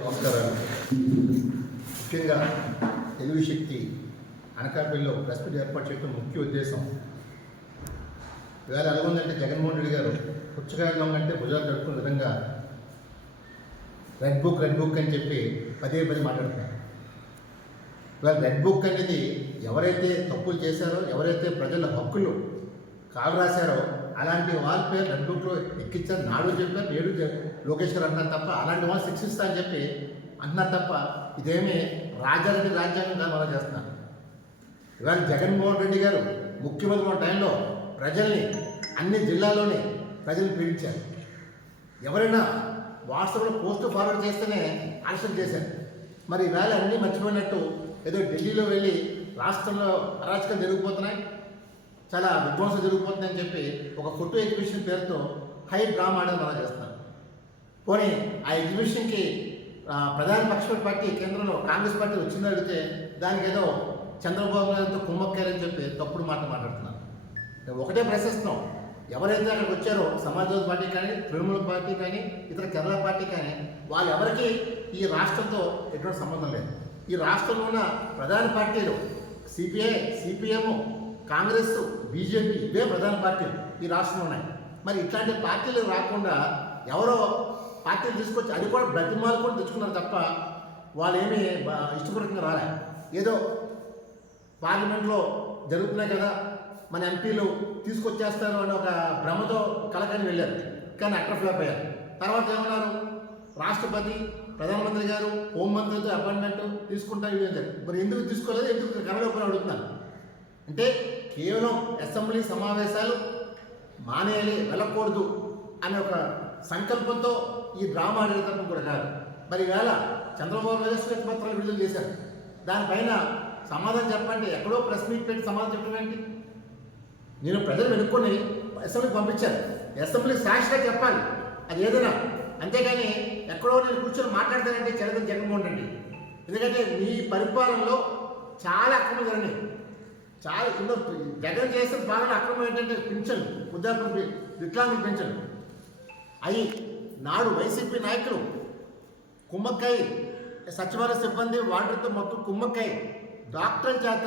నమస్కారాలు ముఖ్యంగా తెలుగు శక్తి అనకాపల్లిలో ప్రెస్ మీట్ ఏర్పాటు చేయడం ముఖ్య ఉద్దేశం. ఇవాళ ఎలా ఉందంటే జగన్మోహన్ రెడ్డి గారు పుచ్చకాయ కంటే అంటే భుజాలు తడుపుకున్న విధంగా రెడ్ బుక్ రెడ్ బుక్ అని చెప్పి పదే పదే మాట్లాడుతున్నారు. ఇవాళ రెడ్ బుక్ అనేది ఎవరైతే తప్పులు చేశారో ఎవరైతే ప్రజల హక్కులు కాలు రాశారో అలాంటి వాళ్ళ పేరు రెడ్ బుక్లో ఎక్కించారు నాడు చెప్పారు నేడు లోకేశ్వర్ లోకేష్ గారు తప్ప అలాంటి వాళ్ళు శిక్షిస్తా అని చెప్పి అన్నారు తప్ప ఇదేమీ రాజారెడ్డి రాజ్యాంగంగా మనం చేస్తున్నారు. ఇవాళ జగన్మోహన్ రెడ్డి గారు ముఖ్యమంత్రి ఉన్న టైంలో ప్రజల్ని అన్ని జిల్లాల్లోని ప్రజలు పీడించారు. ఎవరైనా వాట్సాప్లో పోస్ట్ ఫార్వర్డ్ చేస్తేనే అరెస్ట్ చేశారు. మరి ఈవేళ అన్నీ మర్చిపోయినట్టు ఏదో ఢిల్లీలో వెళ్ళి రాష్ట్రంలో అరాచకాలు జరిగిపోతున్నాయి చాలా విధ్వంసం జరిగిపోతుందని చెప్పి ఒక ఫోటో ఎగ్జిబిషన్ పేరుతో హై డ్రామా అనేది మనం చేస్తున్నాం పోనీ ఆ ఎగ్జిబిషన్కి ప్రధాన పక్ష పార్టీ కేంద్రంలో కాంగ్రెస్ పార్టీ వచ్చింది అడిగితే దానికి ఏదో చంద్రబాబు నాయుడుతో కుమ్మక్కారని చెప్పి తప్పుడు మాట మాట్లాడుతున్నాను ఒకటే ప్రశ్నిస్తున్నాం. ఎవరైతే అక్కడికి వచ్చారో సమాజ్వాదీ పార్టీ కానీ తృణమూల పార్టీ కానీ ఇతర కేరళ పార్టీ కానీ వాళ్ళు ఎవరికి ఈ రాష్ట్రంతో ఎటువంటి సంబంధం లేదు. ఈ రాష్ట్రంలో ఉన్న ప్రధాన పార్టీలు సిపిఐ సిపిఎం కాంగ్రెస్ బీజేపీ ఇవే ప్రధాన పార్టీలు ఈ రాష్ట్రంలో ఉన్నాయి. మరి ఇట్లాంటి పార్టీలు రాకుండా ఎవరో పార్టీలు తీసుకొచ్చి అది కూడా బ్రతిమాలు కూడా తెచ్చుకున్నారు తప్ప వాళ్ళు ఏమీ ఇష్టపూర్వకంగా రాలే. ఏదో పార్లమెంట్లో జరుగుతున్నాయి కదా మన ఎంపీలు తీసుకొచ్చేస్తారు అని ఒక భ్రమతో కలకని వెళ్ళారు. కానీ అక్కడ ఫ్లాప్ అయ్యారు. తర్వాత ఏమన్నారు? రాష్ట్రపతి ప్రధానమంత్రి గారు హోంమంత్రితో అపాయింట్మెంట్ తీసుకుంటా ఇవ్వలేదు మరి ఎందుకు తీసుకోలేదు? ఎందుకు కనలేకపోయినా అడుగుతున్నారు? అంటే కేవలం అసెంబ్లీ సమావేశాలు మానేయాలి వెళ్ళకూడదు అనే ఒక సంకల్పంతో ఈ డ్రామా ఆడేటప్పుడు కూడా కాదు. మరి ఈవేళ చంద్రబాబు నాయుడు శ్వేతపత్రాలు విడుదల చేశారు. దానిపైన సమాధానం చెప్పండి. ఎక్కడో ప్రెస్ మీట్ పెట్టి సమాధానం చెప్పడం ఏంటి? నేను ప్రజలు వెనుక్కొని అసెంబ్లీకి పంపించాను. అసెంబ్లీ సాక్షిగా చెప్పాలి. అది ఏదైనా. అంతేగాని ఎక్కడో నేను కూర్చొని మాట్లాడతానంటే చరిత్ర జగన్మోహన్ రెడ్డి. ఎందుకంటే మీ పరిపాలనలో చాలా అక్రమాలు జరిగినాయి చాలా కింద జగన్ చేసిన పాలన అక్రమం ఏంటంటే పింఛన్ వృద్ధాప్య వికలాంగుల పింఛన్ అయి నాడు వైసీపీ నాయకులు కుమ్మక్కాయ సచివాలయ సిబ్బంది వాటర్తో మొత్తం కుమ్మక్కాయ డాక్టర్ చేత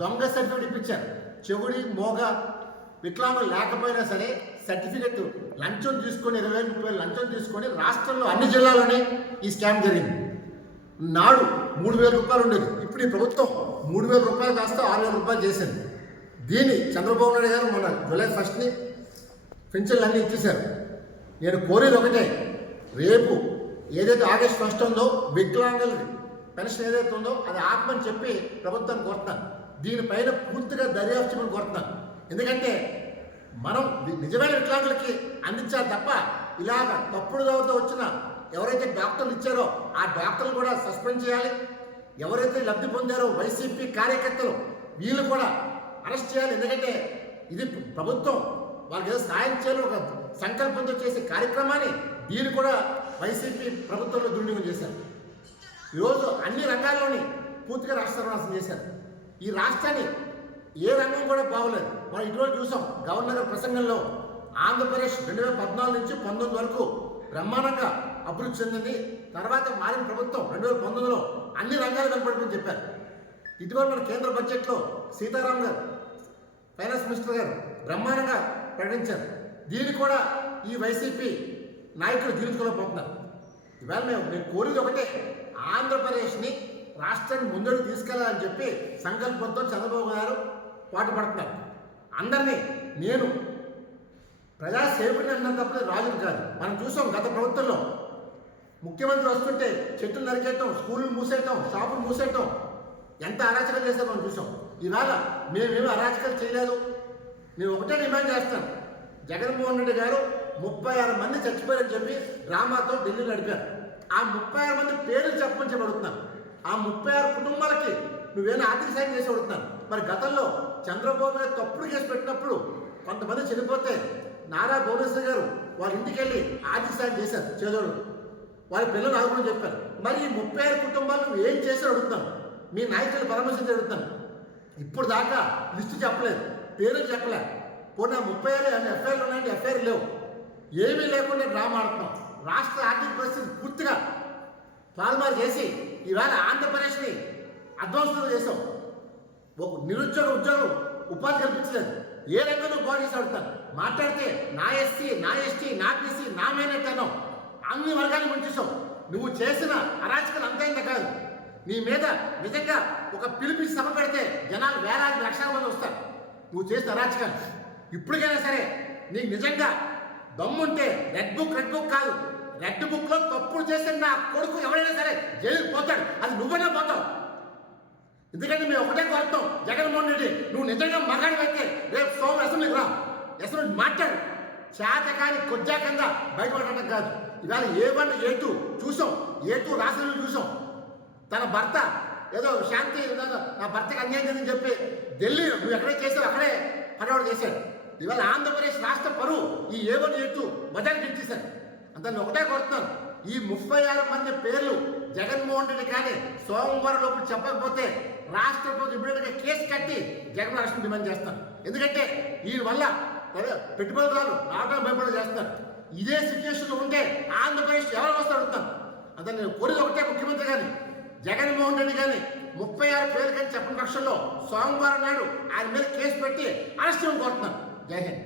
దొంగ సర్టిఫికేట్ ఇప్పించారు. చెవుడి మోగ వికలాంగులు లేకపోయినా సరే సర్టిఫికెట్ లంచం తీసుకొని ఇరవై వేలు ముప్పై వేలు లంచం తీసుకొని రాష్ట్రంలో అన్ని జిల్లాలోనే ఈ స్కామ్ జరిగింది. నాడు మూడు వేల రూపాయలు ఉండేది. ఇప్పుడు ఈ ప్రభుత్వం మూడు వేల రూపాయలు కాస్త ఆరు వేల రూపాయలు చేసింది. దీన్ని చంద్రబాబు నాయుడు గారు మన జూలై ఫస్ట్ని పెన్షన్లు అన్నీ ఇచ్చేశారు. నేను కోరేది ఒకటే రేపు ఏదైతే ఆగస్ట్ ఫస్ట్ ఉందో వికలాంగుల పెన్షన్ ఏదైతే ఉందో అది ఆత్మని చెప్పి ప్రభుత్వాన్ని కోరుతున్నాను. దీనిపైన పూర్తిగా దర్యాప్తు చేయమని కోరుతున్నాను. ఎందుకంటే మనం నిజమైన వికలాంగులకి అందించాలి తప్ప ఇలాగ తప్పుడు దావతో వచ్చిన ఎవరైతే డాక్టర్లు ఇచ్చారో ఆ డాక్టర్లు కూడా సస్పెండ్ చేయాలి. ఎవరైతే లబ్ధి పొందారో వైసీపీ కార్యకర్తలు వీళ్ళు కూడా అరెస్ట్ చేయాలి. ఎందుకంటే ఇది ప్రభుత్వం వాళ్ళకి ఏదో సాయం చేయాలి ఒక సంకల్పంతో చేసే కార్యక్రమాన్ని వీళ్ళు కూడా వైసీపీ ప్రభుత్వంలో దుర్వినియోగం చేశారు. ఈరోజు అన్ని రంగాల్లోని పూర్తిగా రాష్ట్ర సర్వనాశనం చేశారు. ఈ రాష్ట్రాన్ని ఏ రంగం కూడా బాగోలేదు. మనం ఇటువంటి చూసాం గవర్నర్ ప్రసంగంలో ఆంధ్రప్రదేశ్ రెండు వేల పద్నాలుగు నుంచి పంతొమ్మిది వరకు బ్రహ్మాండంగా అభివృద్ధి చెందింది. తర్వాత మారిన ప్రభుత్వం రెండు వేల పంతొమ్మిదిలో అన్ని రంగాలు కనపడమని చెప్పారు. ఇటీవల మన కేంద్ర బడ్జెట్లో సీతారాం గారు ఫైనాన్స్ మినిస్టర్ గారు బ్రహ్మాండంగా ప్రకటించారు. దీన్ని కూడా ఈ వైసీపీ నాయకులు జీర్ణించుకోలేకపోతున్నారు. ఇవాళ మేము మేము కోరిది ఒకటే ఆంధ్రప్రదేశ్ని రాష్ట్రాన్ని ముందడుగు తీసుకెళ్ళాలని చెప్పి సంకల్పంతో చంద్రబాబు గారు పాటు పడుతున్నారు అందరినీ నేను ప్రజాసేవకుని అన్నంతప్పుడు రాజుని కాదు. మనం చూసాం గత ప్రభుత్వంలో. ముఖ్యమంత్రి వస్తుంటే చెట్లు నరికేయటం స్కూళ్ళు మూసేయటం షాపులు మూసేయటం ఎంత అరాచకాలు చేస్తారో మనం చూసాం. ఇవాళ మేమేమి అరాచకాలు చేయలేదు. నేను ఒకటే డిమాండ్ చేస్తాను. జగన్మోహన్ రెడ్డి గారు ముప్పై ఆరు మంది చచ్చిపోయారని చెప్పి డ్రామాతో ఢిల్లీ నడిపారు. ఆ ముప్పై ఆరు మంది పేర్లు చెప్పమని చెప్పబడుతున్నాను ఆ ముప్పై ఆరు కుటుంబాలకి నువ్వేనా ఆర్థిక సాయం చేసి పడుతున్నాను మరి గతంలో చంద్రబాబు నాయుడు తప్పుడు కేసు పెట్టినప్పుడు కొంతమంది చనిపోతే నారా భువనేశ్వర్ గారు వాళ్ళ ఇంటికి వెళ్ళి ఆర్థిక సాయం చేశారు చేదోడు. వాళ్ళ పిల్లలు ఆదుకుని చెప్పారు. మరి ఈ ముప్పై ఆరు కుటుంబాలు ఏం చేశారు అడుగుతాం మీ నాయకులు పరామర్శించి అడుగుతాం ఇప్పుడు దాకా లిస్టు చెప్పలేదు. పేర్లు చెప్పలే. పోనీ ముప్పై ఆరు ఎఫ్ఐఆర్లు ఉన్నాయంటే ఎఫ్ఐఆర్ లేవు. ఏమీ లేకుండా డ్రామా ఆడుతున్నాం. రాష్ట్ర ఆర్థిక పరిస్థితి పూర్తిగా పాల్మార్ చేసి ఈవేళ ఆంధ్రప్రదేశ్ని అధ్వంసం చేసాం ఒక నిరుద్యోగ ఉద్యోగం ఉపాధి కల్పించలేదు. ఏ రంగంలో బాగా చేసి మాట్లాడితే నా ఎస్సీ నా ఎస్టీ నా బీసీ నా మైనార్టీ అన్నావు. అన్ని వర్గాలు ముంచేసావు నువ్వు చేసిన అరాచకాలు అంతైందా కాదు. నీ మీద నిజంగా ఒక పిలిపి సభ పెడితే జనాలు వేలాది లక్షల మంది వస్తారు. నువ్వు చేసిన అరాచకాలు. ఇప్పటికైనా సరే నీకు నిజంగా దమ్ముంటే రెడ్ బుక్ రెడ్ బుక్ కాదు. రెడ్ బుక్లో తప్పులు చేసిన నా కొడుకు ఎవరైనా సరే జైలుకి పోతాడు. అది నువ్వైనా పోతావు. ఎందుకంటే మేము ఒకటే కోరుతాం జగన్మోహన్ రెడ్డి నువ్వు నిజంగా మగాడివైతే రేపు సోమ అసెంబ్లీకి రా అసెంబ్లీ మాట్లాడు. చేతకాని కొద్దాకంగా బయటపడటం కాదు. ఇవాళ ఏ వన్ ఏ టూ చూసాం ఏ టూ చూసాం. తన భర్త ఏదో శాంతి నా భర్తకి అన్యాయం జరిగిందని చెప్పి ఢిల్లీ నువ్వు ఎక్కడే చేసావు అక్కడే హడావుడు చేశాడు. ఇవాళ ఆంధ్రప్రదేశ్ రాష్ట్ర పరువు ఈ ఏ వన్ ఏ టూ బజార్కి ఒకటే కొడుతున్నాను ఈ ముప్పై ఆరు మంది పేర్లు జగన్మోహన్ రెడ్డి కానీ సోమవారం లోపు చెప్పకపోతే రాష్ట్ర ప్రభుత్వం ఇమీడియట్గా కేసు కట్టి జగన్ రాష్ట్రం డిమాండ్ చేస్తాను ఎందుకంటే ఈ వల్ల పెట్టుబడిదారులు నాటకం భయపడి చేస్తారు. ఇదే సిచ్యువేషన్లో ఉంటే ఆంధ్రప్రదేశ్ ఎవరు వస్తారు అడుగుతాను అంత నేను కోరిక ఒకటే ముఖ్యమంత్రి కానీ జగన్మోహన్ రెడ్డి కానీ ముప్పై ఆరు పేరు కానీ చెప్పని పక్షంలో సోమవారం నాడు ఆయన మీద కేసు పెట్టి అరెస్ట్ కోరుతున్నాను. జై హింద్.